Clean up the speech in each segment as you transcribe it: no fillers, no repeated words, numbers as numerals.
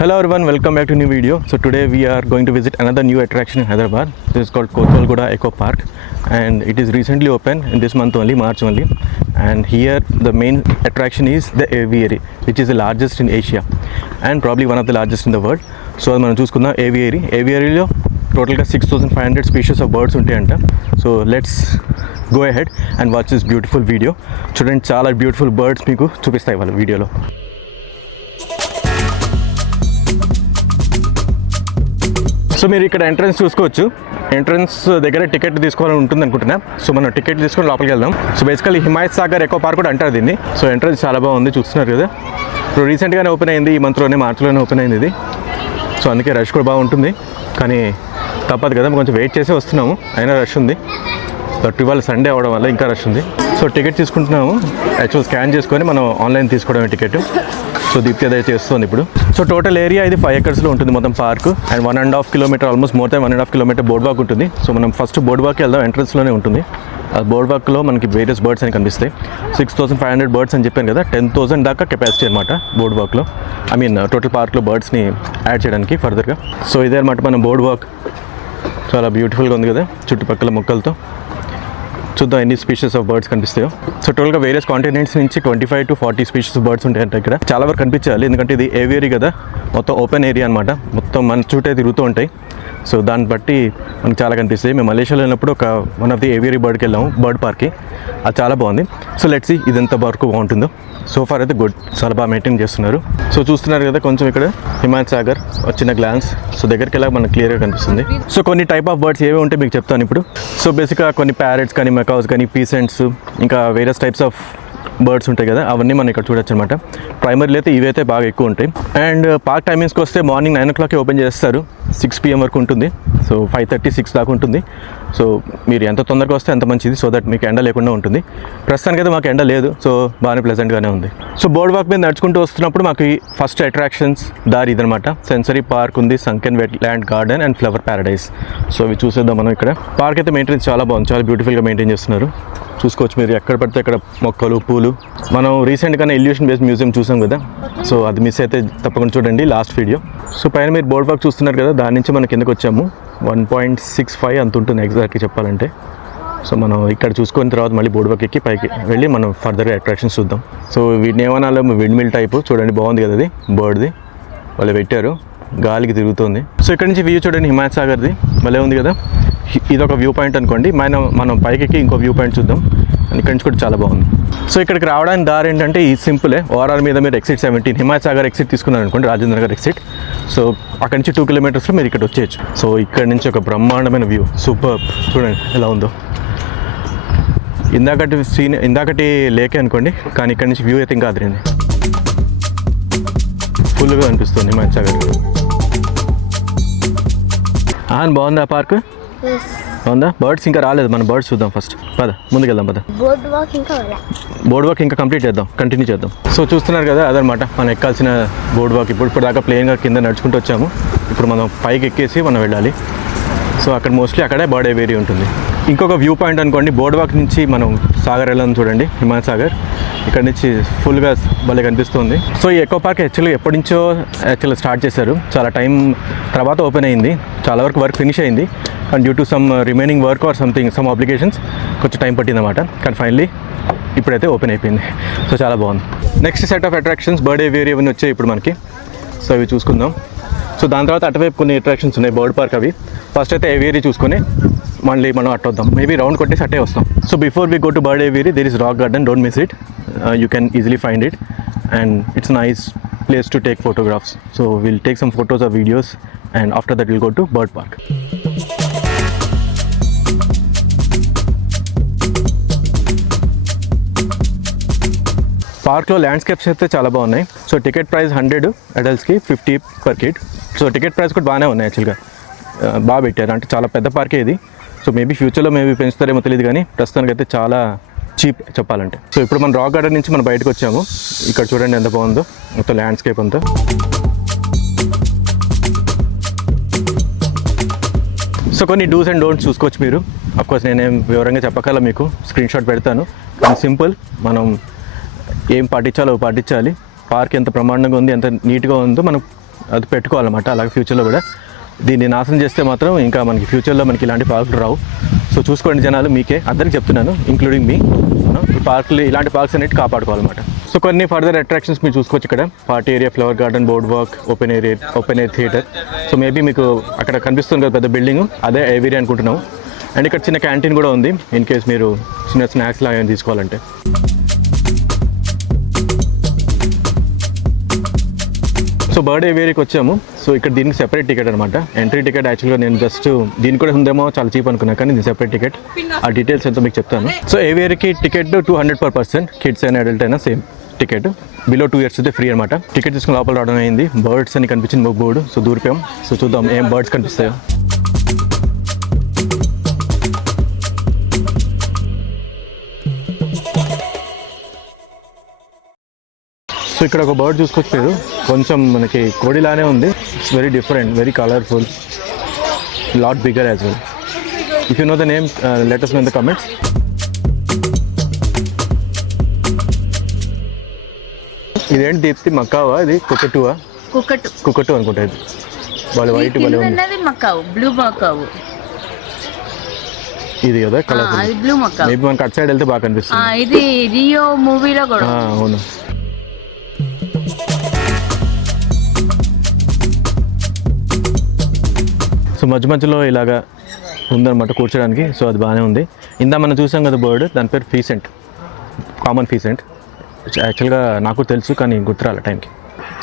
Hello everyone, welcome back to a new video. So today we are going to visit another new attraction in Hyderabad. This is called Kothvalgoda Eco Park and it is recently opened in this month only, March only. And here the main attraction is the aviary, which is the largest in Asia and probably one of the largest in the world. So మనం చూసుకుందాం aviaryలో టోటల్గా 6,500 species of birds ఉంటాయంట. So let's go ahead and watch this beautiful video. చూడండి, చాలా beautiful birds మీకు చూపిస్తాయి వాళ్ళ వీడియోలో. సో మీరు ఇక్కడ ఎంట్రన్స్ చూసుకోవచ్చు. ఎంట్రన్స్ దగ్గర టికెట్ తీసుకోవాలని ఉంటుంది అనుకుంటున్నా. సో మనం టికెట్ తీసుకొని లోపలికి వెళ్దాం. So basically Himayat Sagar echo park కూడా అంటారు దీన్ని. సో ఎంట్రన్స్ చాలా బాగుంది, చూస్తున్నారు కదా. ఇప్పుడు రీసెంట్గానే ఓపెన్ అయింది, ఈ మంత్లోనే మార్చిలోనే ఓపెన్ అయింది ఇది. సో అందుకే రష్ కూడా బాగుంటుంది, కానీ తప్పదు కదా, కొంచెం వెయిట్ చేసే వస్తున్నాము, అయినా రష్ ఉంది. బట్ ఇవాళ సండే అవడం వల్ల ఇంకా రష్ ఉంది. సో టికెట్ తీసుకుంటున్నాము. యాక్చువల్ స్కాన్ చేసుకొని మనం ఆన్లైన్ తీసుకోవడమే టికెట్. సో దీప్తి అదే చేస్తుంది ఇప్పుడు. సో టోటల్ ఏరియా ఇది 5 acres ఉంటుంది మొత్తం park. And 1.5 kilometer, almost more than 1.5 kilometer board walk ఉంటుంది. సో మనం ఫస్ట్ బోర్డ్ వాక్కి వెళ్దాం, ఎంట్రన్స్లోనే ఉంటుంది. ఆ బోర్డ్ వాక్లో మనకి వేరియస్ బర్డ్స్ అని కనిపిస్తాయి. 6,500 బర్డ్స్ అని చెప్పాను కదా, 10,000 దాకా కెపాసిటీ అనమాట బోర్డ్ వాక్లో. ఐ మీన్ టోటల్ పార్క్లో బర్డ్స్ని యాడ్ చేయడానికి ఫర్దర్గా. సో ఇదే అనమాట మన బోర్డ్ వాక్. చాలా బ్యూటిఫుల్గా ఉంది కదా, చుట్టుపక్కల మొక్కలతో. చూద్దాం ఎన్ని స్పీషీస్ ఆఫ్ బర్డ్స్ కనిపిస్తాయో. సో టోటల్గా వేరియస్ కాంటినెంట్స్ నుంచి 25 to 40 స్పీషీస్ ఆఫ్ బర్డ్స్ ఉంటాయంట ఇక్కడ. చాలా వరకు కనిపించాలి, ఎందుకంటే ఇది ఏవియరీ కదా, మొత్తం ఓపెన్ ఏరియా అనమాట. మొత్తం మన చుట్టూ తిరుగుతూ ఉంటాయి. సో దాన్ని బట్టి మనకు చాలా కనిపిస్తాయి. మేము మలేషియాలో వెళ్ళినప్పుడు వన్ ఆఫ్ ది ఏవియరీ బర్డ్కి వెళ్ళాము, బర్డ్ పార్క్కి. అది చాలా బాగుంది. సో లెట్స్ సీ ఇది ఎంత వరకు బాగుంటుందో. సో ఫార్ అయితే గుడ్, చాలా బాగా మెయింటైన్ చేస్తున్నారు. సో చూస్తున్నారు కదా కొంచెం ఇక్కడ హిమాయత్ సాగర్ చిన్న గ్లాన్స్. సో దగ్గరికి వెళ్ళాక మనకు క్లియర్గా కనిపిస్తుంది. సో కొన్ని టైప్ ఆఫ్ బర్డ్స్ ఏవి ఉంటే మీకు చెప్తాను ఇప్పుడు. సో బేసిక్గా కొన్ని ప్యారెట్స్ కానీ, మెకావ్స్ కానీ, పీసెంట్స్, ఇంకా వేరియస్ టైప్స్ ఆఫ్ బర్డ్స్ ఉంటాయి కదా, అవన్నీ మనం ఇక్కడ చూడొచ్చు అనమాట. ప్రైమరీలో అయితే ఇవైతే బాగా ఎక్కువ ఉంటాయి. అండ్ పార్క్ టైమింగ్స్కి వస్తే మార్నింగ్ 9 o'clock ఓపెన్ చేస్తారు, 6 PM వరకు ఉంటుంది. సో 5:30, 6 దాకా ఉంటుంది. సో మీరు ఎంత తొందరగా వస్తే అంత మంచిది, సో దట్ మీకు ఎండ లేకుండా ఉంటుంది. ప్రస్తుతానికి అయితే మాకు ఎండ లేదు, సో బాగానే ప్లెజెంట్గానే ఉంది. సో బోర్డ్ వాక్ మీద నడుచుకుంటూ వస్తున్నప్పుడు మాకు ఈ ఫస్ట్ అట్రాక్షన్స్ దారి ఇదనమాట. సెన్సరీ పార్క్ ఉంది, సంకెన్ wetland garden and flower Paradise. So ఇవి చూసేద్దాం మనం ఇక్కడ. పార్క్ అయితే మెయింటెనెన్స్ చాలా బాగుంది, చాలా బ్యూటిఫుల్గా మెయింటైన్ చేస్తున్నారు. చూసుకోవచ్చు మీరు, ఎక్కడ పడితే అక్కడ మొక్కలు, పూలు. మనం రీసెంట్గానే ఇల్యూషన్ బేస్డ్ మ్యూజియం చూసాం కదా, సో అది మిస్ అయితే తప్పకుండా చూడండి లాస్ట్ వీడియో. సో పైన మీరు బోర్డ్ వాక్ చూస్తున్నారు కదా, దాని నుంచి మనం కిందకు వచ్చాము. 1.65 అంత ఉంటుంది ఎగ్జాక్ట్గా చెప్పాలంటే. సో మనం ఇక్కడ చూసుకున్న తర్వాత మళ్ళీ బోర్డ్ వాక్ ఎక్కి పైకి వెళ్ళి మనం ఫర్దర్గా అట్రాక్షన్స్ చూద్దాం. సో వీటిని ఏమన్నా విండ్ మిల్ టైపు, చూడండి బాగుంది కదా అది, బర్డ్ది వాళ్ళు పెట్టారు, గాలికి తిరుగుతుంది. సో ఇక్కడ నుంచి వ్యూ చూడండి, హిమాయత్ సాగర్ది భలే ఉంది కదా. ఇదొక వ్యూ పాయింట్ అనుకోండి. మనం పైకి ఇంకో వ్యూ పాయింట్ చూద్దాం. ఇక్కడ నుంచి కూడా చాలా బాగుంది. సో ఇక్కడికి రావడానికి దారి ఏంటంటే ఈ సింపులే. ఓవరాల్ మీద మీరు ఎగ్జిట్ 17 హిమాయత్ సాగర్ ఎగ్జిట్ తీసుకున్నారు అనుకోండి, రాజేంద్ర నగర్ ఎగ్జిట్. సో అక్కడి నుంచి 2 kilometers మీరు ఇక్కడ వచ్చేయచ్చు. సో ఇక్కడ నుంచి ఒక బ్రహ్మాండమైన వ్యూ, సూపర్. చూడండి ఎలా ఉందో. ఇందాకటి లేకే అనుకోండి, కానీ ఇక్కడ నుంచి వ్యూ అయితే ఇంకా అదిరింది, ఫుల్గా అనిపిస్తుంది హిమాయత్ సాగర్. బాగుందా పార్క్? బాగుందా? బర్డ్స్ ఇంకా రాలేదు, మన బర్డ్స్ చూద్దాం ఫస్ట్. పద ముందుకెళ్దాం, పద. బోర్డ్ వాక్ ఇంకా కంప్లీట్ చేద్దాం, కంటిన్యూ చేద్దాం. సో చూస్తున్నారు కదా, అదనమాట మనం ఎక్కాల్సిన బోర్డ్ వాక్. ఇప్పుడు దాకా ప్లేన్గా కింద నడుచుకుంటూ వచ్చాము. ఇప్పుడు మనం పైకి ఎక్కేసి మనం వెళ్ళాలి. సో అక్కడ మోస్ట్లీ అక్కడే బర్డ్ ఏవియరీ ఉంటుంది. ఇంకొక వ్యూ పాయింట్ అనుకోండి, బోర్డ్ వాక్ నుంచి మనం సాగర్ వెళ్ళాలని చూడండి, హిమాయత్ సాగర్. ఇక్కడ నుంచి ఫుల్గా భలే కనిపిస్తుంది. సో ఈ ఎకో పార్క్ ఎప్పటి నుంచో స్టార్ట్ చేశారు, చాలా టైం తర్వాత ఓపెన్ అయింది. చాలా వరకు వర్క్ ఫినిష్ అయింది, and due to some remaining work or some applications కొంచెం టైం పట్టిందన్నమాట. కానీ ఫైనలీ ఇప్పుడైతే ఓపెన్ అయిపోయింది. సో చాలా బాగుంది. Next set of attractions bird aviary అవన్నీ వచ్చాయి ఇప్పుడు మనకి. సో ఇవి చూసుకుందాం. సో దాని తర్వాత అటువైపు కొన్ని అట్రాక్షన్స్ ఉన్నాయి బర్డ్ పార్క్. అవి ఫస్ట్ అయితే ఏవియరీ చూసుకొని మళ్ళీ మనం అటు వద్దాం, మేబీ రౌండ్ కొట్టేసి అట్టే వస్తాం. So before we go to bird aviary, there is rock garden, don't miss it. You can easily find it and it's nice place to take photographs. So we'll take some photos or videos and after that we'll go to bird park. పార్క్లో landscapes అయితే చాలా బాగున్నాయి. So ticket price 100, అడల్ట్స్కి 50 per kid. So ticket price కూడా బాగానే ఉన్నాయి యాక్చువల్గా, బాగా పెట్టారు. అంటే చాలా పెద్ద పార్కే ఇది. సో మేబీ ఫ్యూచర్లో పెంచుతారేమో తెలియదు, కానీ ప్రస్తుతానికి అయితే చాలా చీప్ చెప్పాలంటే. సో ఇప్పుడు మనం రాక్ గార్డెన్ నుంచి మనం బయటకు వచ్చాము. ఇక్కడ చూడండి ఎంత బాగుందో మొత్తం ల్యాండ్స్కేప్ అంతా. సో కొన్ని డూస్ అండ్ డోంట్స్ చూసుకోవచ్చు మీరు. అఫ్కోర్స్ నేనేం వివరంగా చెప్పగల, మీకు స్క్రీన్ షాట్ పెడతాను. కానీ సింపుల్, మనం ఏం పాటించాలో పాటించాలి. పార్క్ ఎంత ప్రమాణంగా ఉంది, ఎంత నీట్గా ఉందో మనం అది పెట్టుకోవాలన్నమాట. అలాగే ఫ్యూచర్లో కూడా దీన్ని నాశనం చేస్తే మాత్రం ఇంకా మనకి ఫ్యూచర్లో మనకి ఇలాంటి పార్కులు రావు. సో చూసుకోండి జనాలు, మీకే అందరికి చెప్తున్నాను, ఇంక్లూడింగ్ మీ. ఈ పార్కులు ఇలాంటి పార్క్స్ అనేవి కాపాడుకోవాలన్నమాట. సో కొన్ని ఫర్దర్ అట్రాక్షన్స్ మీరు చూసుకోవచ్చు ఇక్కడ. Party area, flower garden, board walk, open air theatre. So maybe మీకు అక్కడ కనిపిస్తుంది కదా పెద్ద బిల్డింగ్, అదే ఏవియరీ అనుకుంటున్నాం. అండ్ ఇక్కడ చిన్న క్యాంటీన్ కూడా ఉంది ఇన్ కేస్ మీరు చిన్న స్నాక్స్ లాగా తీసుకోవాలంటే. సో బర్డ్ ఏవియరీకి వచ్చాము. సో ఇక్కడ దీనికి సెపరేట్ టికెట్ అనమాట. ఎంట్రీ టికెట్ యాక్చువల్గా నేను జస్ట్ దీనికి కూడా ఉందేమో చాలా చీప్ అనుకున్నా, కానీ ఇది సెపరేట్ టికెట్. ఆ డీటెయిల్స్ ఎంతో మీకు చెప్తాను. సో ఏవియరీకి టికెట్ 200 per person, కిడ్స్ అయినా అడల్ట్ అయినా సేమ్ టికెట్. బిలో 2 years అయితే ఫ్రీ అనమాట. టికెట్ తీసుకుని లోపల రావడం అయింది. బర్డ్స్ అని కనిపించింది బోర్డు. సో దూరిపోయాం. సో చూద్దాం ఏం బర్డ్స్ కనిపిస్తాయో. సో ఇక్కడ ఒక బర్డ్ చూసుకోవచ్చు మీరు, కొంచెం మనకి కోడిలానే ఉంది. It's very different, very colourful, lot bigger as well. If you know the name let us know in the comments. ఇదేంటి దీప్తి, మక్కావా? ఇది కుకటువా? కుకటు అనుకుంటా. ఇది వాళ్ళు వైట్ బ్లూ ఇది కదా కలర్. మేబీ మనకి అటు సైడ్ వెళ్తే బాగా కనిపిస్తుంది. ఇది రియో మూవీలో కూడా. అవును. సో మధ్యలో ఇలాగా ఉందన్నమాట కూర్చోడానికి. సో అది బాగానే ఉంది. ఇందా మనం చూసాం కదా బర్డ్, దాని పేరు ఫీసెంట్, కామన్ ఫీసెంట్. యాక్చువల్గా నాకు తెలుసు కానీ గుర్తురాలి టైంకి.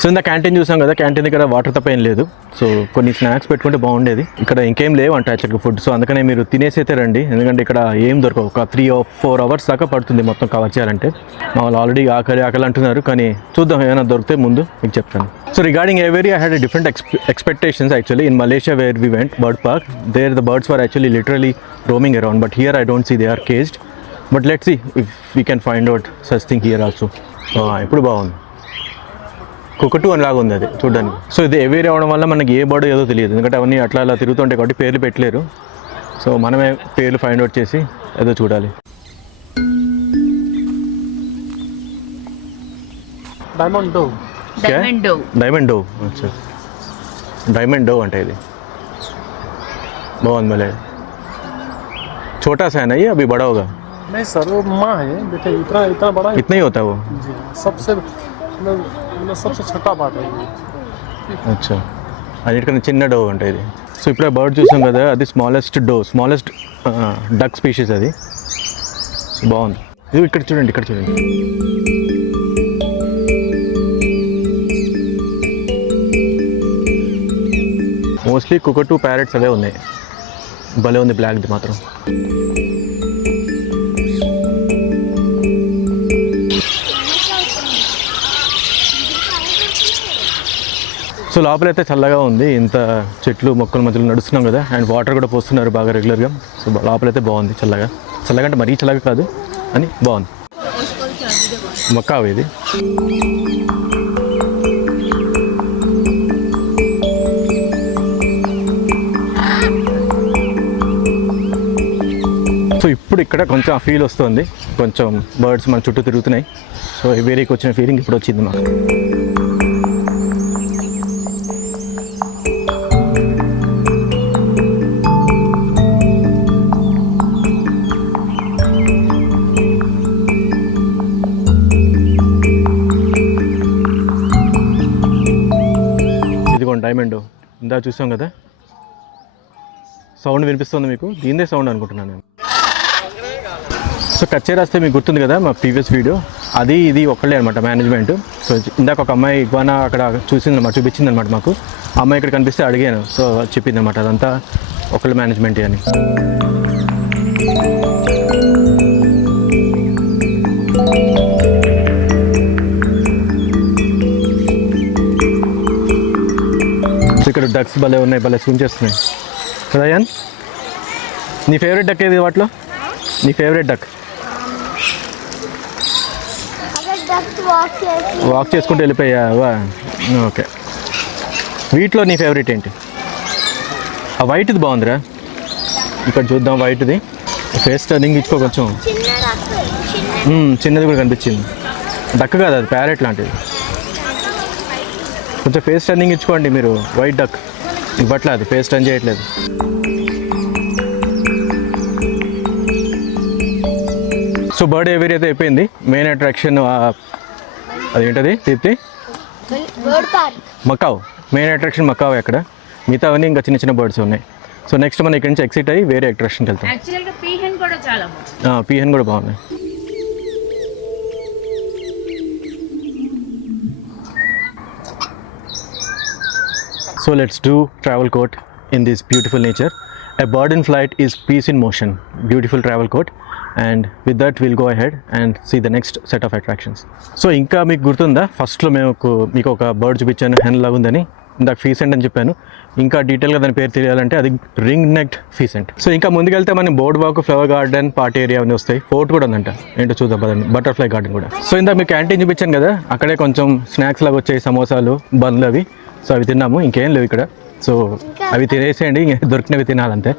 సో ఇందా క్యాంటీన్ చూసాం కదా, క్యాంటీన్ దగ్గర వాటర్ తప్ప ఏం లేదు. సో కొన్ని స్నాక్స్ పెట్టుకుంటే బాగుండేది. ఇక్కడ ఇంకేం లేవు అంట యాక్చువల్గా ఫుడ్. సో అందుకనే మీరు తినేసి అయితే రండి, ఎందుకంటే ఇక్కడ ఏం దొరకవు. ఒక 3 or 4 hours దాకా పడుతుంది మొత్తం కవర్ చేయాలంటే. మా వాళ్ళు ఆల్రెడీ ఆకలి అంటున్నారు, కానీ చూద్దాం ఏమైనా దొరికితే ముందు మీకు చెప్తాను. So regarding aviary, I had a different expectations actually. In Malaysia where we went, bird park, there the birds were actually literally roaming around, but here I don't see they are caged. But let's see if we can find out such thing here also. ఇప్పుడు బాగుంది, కుకటు అని లాగా ఉంది అది చూడడానికి. So ఇది aviary అవడం వల్ల మనకి ఏ బర్డ్ ఏదో తెలియదు, ఎందుకంటే అవన్నీ అట్లా అలా తిరుగుతుంటాయి కాబట్టి పేర్లు పెట్టలేరు. సో మనమే పేర్లు ఫైండ్ అవుట్ చేసి ఏదో చూడాలి. Diamond Dove. అచ్చా, డైమండ్ డోవ్ అంటే ఇది బాగుంది. మళ్ళీ छोटा सा है ना ये, अभी बड़ा होगा? नहीं सर, वो माँ है बेटे, इतना बड़ा इतना ही होता है वो? जी, सबसे छोटा बात है. అచ్చా, అన్నిటికన్నా చిన్న డో అంటే ఇది. సో ఇప్పుడే బర్డ్ చూసాం కదా, అది స్మాలెస్ట్ డక్ స్పీషీస్ అది. బాగుంది. ఇది ఇక్కడ చూడండి, ఇక్కడ చూడండి. మోస్ట్లీ కుకటు, ప్యారెట్స్ అవే ఉన్నాయి. భలే ఉంది బ్లాక్ది మాత్రం. సో లోపలైతే చల్లగా ఉంది, ఇంత చెట్లు మొక్కల మధ్యలో నడుస్తున్నాం కదా, అండ్ వాటర్ కూడా పోస్తున్నారు బాగా రెగ్యులర్గా. సో లోపలైతే బాగుంది, చల్లగా అంటే మరీ చల్లగా కాదు అని బాగుంది. మొక్క ఇది. సో ఇప్పుడు ఇక్కడ కొంచెం ఆ ఫీల్ వస్తుంది, కొంచెం బర్డ్స్ మన చుట్టూ తిరుగుతున్నాయి. సో ఏవియరీకి వచ్చిన ఫీలింగ్ ఇప్పుడు వచ్చింది మాకు. ఇదిగోండి డైమండ్, ఇందా చూసాం కదా, సౌండ్ వినిపిస్తుంది మీకు, దీనిదే సౌండ్ అనుకుంటున్నాను నేను. సో కచ్చే రాస్తే మీకు గుర్తుంది కదా మా ప్రీవియస్ వీడియో, అది ఇది ఒక్కళ్ళే అనమాట మేనేజ్మెంట్. సో ఇందాక ఒక అమ్మాయి ఇగ్వానా అక్కడ చూపించింది అనమాట మాకు. ఆ అమ్మాయి ఇక్కడ కనిపిస్తే అడిగాను, సో చెప్పింది అనమాట అదంతా ఒకళ్ళ మేనేజ్మెంట్ అని. ఇక్కడ డక్స్ భలే ఉన్నాయి, భలే స్విమ్ చేస్తున్నాయి కదా. యాన్, నీ ఫేవరెట్ డక్ ఏది వాటిలో? నీ ఫేవరెట్ డక్? వాక్ చేసుకుంటూ వెళ్ళిపోయావా? ఓకే. వీటిలో నీ ఫేవరెట్ ఏంటి? ఆ వైట్ది బాగుందిరా, ఇక్కడ చూద్దాం. వైట్ది ఫేస్ టర్నింగ్ ఇచ్చుకో కొంచెం, చిన్నది కూడా కనిపించింది. డక్ కాదు అది, ప్యారెట్ లాంటిది. కొంచెం ఫేస్ టర్నింగ్ ఇచ్చుకోండి మీరు. వైట్ డక్ ఇవ్వట్లే, అది ఫేస్ టర్న్ చేయట్లేదు. సో బర్డ్ ఏవియరీ అయితే అయిపోయింది. మెయిన్ అట్రాక్షన్ అదేంటది Deepti? Macaw. Main attraction macaw అక్కడ. మిగతావన్నీ ఇంకా చిన్న చిన్న బర్డ్స్ ఉన్నాయి. సో నెక్స్ట్ మనం ఇక్కడ నుంచి ఎక్సిట్ అయ్యి వేరే అట్రాక్షన్కి వెళ్తాం. యాక్చువల్గా పీహెన్ కూడా చాలా బాగుంది. పీహెన్ కూడా బాగున్నాయి. So let's do travel court in this beautiful nature. A bird in flight is peace in motion. Beautiful travel court. And with that we'll go ahead and see the next set of attractions. So ఇంకా మీకు గుర్తుందా, ఫస్ట్లో మీకు ఒక bird చూపించాను, hen లాగా ఉందని. ఇందాక ఫీసెంట్ అని చెప్పాను. ఇంకా డీటెయిల్గా దాని పేరు తెలియాలంటే అది రింగ్ నెక్డ్ ఫీసెంట్. సో ఇంకా ముందుకెళ్తే మనం board walk, flower garden, party area అన్నీ వస్తాయి. ఫోర్ట్ కూడా ఉందంట, ఏంటో చూద్దాం పదండి. బటర్ఫ్లై గార్డెన్ కూడా. సో ఇందాక మీకు క్యాంటీన్ చూపించాను కదా, అక్కడే కొంచెం స్నాక్స్ లాగా వచ్చాయి, సమోసాలు, బండ్లు అవి. సో అవి తిన్నాము, ఇంకేం లేవు ఇక్కడ. సో అవి తినేసేయండి, దొరికినవి తినాలంతే.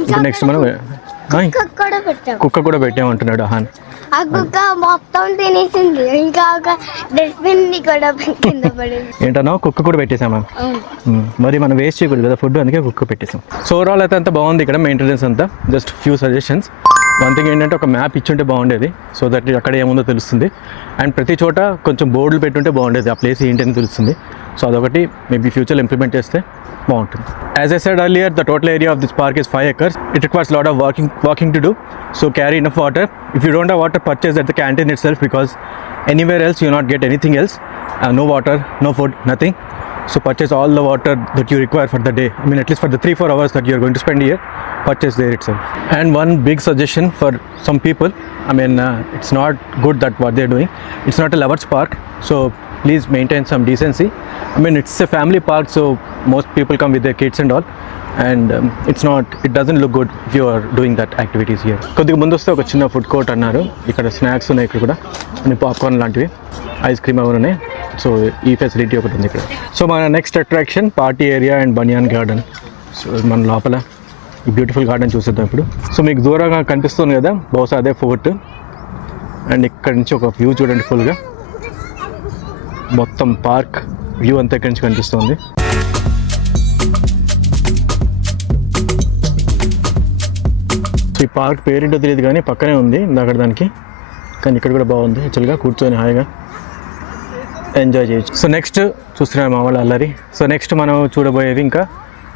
ఇప్పుడు నెక్స్ట్ మనం కుక్క కూడా పెట్టామంటున్నాడు అహాన్. ఆ కుక్క మొత్తం తినేసింది, ఇంకా ఒక డస్ట్బిన్ కూడా కింద పడింది. ఏంటన్నా కుక్క కూడా పెట్టేసామా? మరి మనం వేస్ట్ చేయకూడదు కదా ఫుడ్, అందుకే కుక్క పెట్టేసాం. సో ఓవరాల్ అయితే అంతా బాగుంది ఇక్కడ మెయింటెనెన్స్ అంతా. Just few suggestions. One thing ఏంటంటే ఒక మ్యాప్ ఇచ్చుంటే బాగుండేది, సో దట్ అక్కడ ఏముందో తెలుస్తుంది. అండ్ ప్రతి చోట కొంచెం బోర్డులు పెట్టుంటే బాగుండేది, ఆ ప్లేస్ ఏంటని తెలుస్తుంది. సో అదొకటి మేబీ ఫ్యూచర్లో ఇంప్లిమెంట్ చేస్తే బాగుంటుంది. As I said earlier, the total area of this park is 5 acres. It requires a lot of walking to do, so carry enough water. If you don't have water, purchase at the canteen itself, because anywhere else you will not get anything else. No water, no food, nothing. So purchase all the water that you require for the day. I mean, at least for the 3-4 hours that you are going to spend here, purchase there itself. And one big suggestion for some people, I mean, it's not good that what they're doing. It's not a lovers park, so please maintain some decency. I mean, it's a family park, so most people come with their kids and all, and it doesn't look good if you are doing that activities here. కొద్దిగా ముందు వస్తే ఒక చిన్న food court అన్నారు, ఇక్కడ snacks ఉన్నాయి, ఇక్కడ కూడా అన్ని పాప్కార్న్ లాంటివి, ఐస్ క్రీమ్ అవి ఉన్నాయి. సో ఈ ఫెసిలిటీ ఒకటి ఉంది ఇక్కడ. సో మన next attraction party area and Bunyan garden. So మన లోపల ఈ బ్యూటిఫుల్ గార్డెన్ చూసేద్దాం ఇప్పుడు. సో మీకు దూరంగా కనిపిస్తుంది కదా, బహుశా అదే ఫోర్ట్. అండ్ ఇక్కడ నుంచి ఒక వ్యూ చూడండి, ఫుల్గా మొత్తం పార్క్ వ్యూ అంతా ఇక్కడి నుంచి కనిపిస్తుంది. సో ఈ పార్క్ పేరేంటో తెలియదు కానీ పక్కనే ఉంది అక్కడ దానికి, కానీ ఇక్కడ కూడా బాగుంది. యాక్చువల్గా కూర్చొని హాయిగా ఎంజాయ్ చేయొచ్చు. సో నెక్స్ట్ చూస్తున్నాను మా వాళ్ళ అల్లరి. సో నెక్స్ట్ మనం చూడబోయేది ఇంకా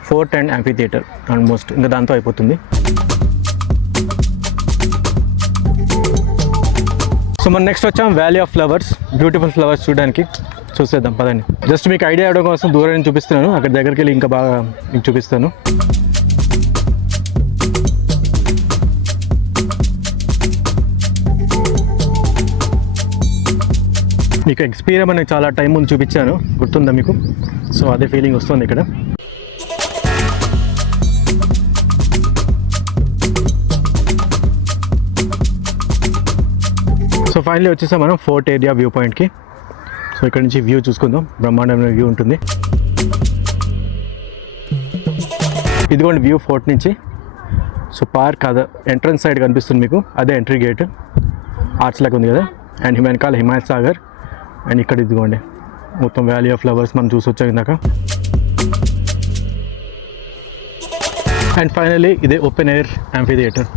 fort and amphi theatre. Almost ఇంకా దాంతో అయిపోతుంది. సో మనం నెక్స్ట్ వచ్చాం valley of flowers. Beautiful flowers చూడడానికి చూసేద్దాం పదండి. జస్ట్ మీకు ఐడియా అవడం కోసం దూరం నుంచి చూపిస్తున్నాను, అక్కడ దగ్గరికి వెళ్ళి ఇంకా బాగా మీకు చూపిస్తాను. మీకు ఎక్స్పీరియన్స్ అనేది చాలా టైం ముందు చూపించాను, గుర్తుందా మీకు? సో అదే ఫీలింగ్ వస్తుంది ఇక్కడ. సో ఫైనలీ వచ్చేసాం మనం ఫోర్ట్ ఏరియా వ్యూ పాయింట్కి. సో ఇక్కడ నుంచి వ్యూ చూసుకుందాం, బ్రహ్మాండమైన వ్యూ ఉంటుంది. ఇదిగోండి వ్యూ ఫోర్ట్ నుంచి. సో పార్క్ అదే ఎంట్రన్స్ సైడ్ కనిపిస్తుంది మీకు, అదే ఎంట్రీ గేట్, ఆర్చ్ లాగా ఉంది కదా. అండ్ వెనకాల హిమాయత్ సాగర్. అండ్ ఇక్కడ ఇదిగోండి మొత్తం వ్యాలీ ఆఫ్ ఫ్లవర్స్ మనం చూసి వచ్చాం ఇందాక. అండ్ ఫైనలీ ఇదే open air amphi theatre.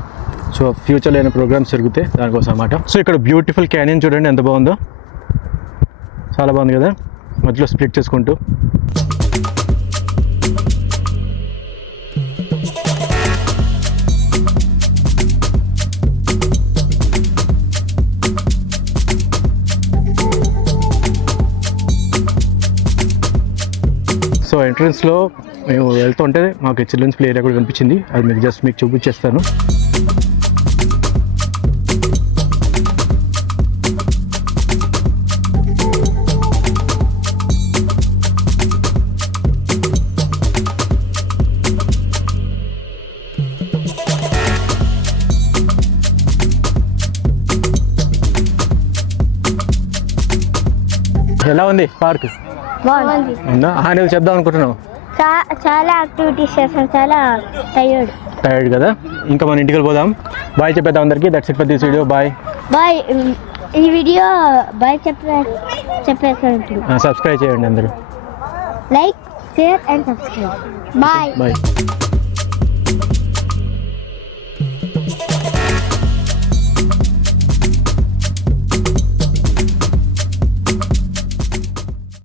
So ఫ్యూచర్లో ఏమైనా ప్రోగ్రామ్స్ జరిగితే దానికోసం అన్నమాట. సో ఇక్కడ బ్యూటిఫుల్ క్యానియన్ చూడండి ఎంత బాగుందో, చాలా బాగుంది కదా, మధ్యలో స్ప్లిట్ చేసుకుంటూ. సో ఎంట్రన్స్లో మేము వెళ్తుంటే మాకు చిల్డ్రన్స్ ప్లే ఏరియా కూడా కనిపించింది, అది మీకు జస్ట్ మీకు చూపించేస్తాను. ఎలా ఉంది పార్క్? బాగుంది. అవునా? అనేది చెప్దాం అనుకుంటున్నావు. చాలా యాక్టివిటీస్ చేస్తాం, చాలా టైర్డ్ కదా. ఇంకా మన ఇంటికి వెళ్ళిపోదాం. బాయ్ చెప్పేద్దాం అందరికీ. That's it for this video. Bye bye. ఈ వీడియో బాయ్ చెప్పేస్తాను. సబ్స్క్రైబ్ చేయండి అందరూ. Like share and subscribe bye bye.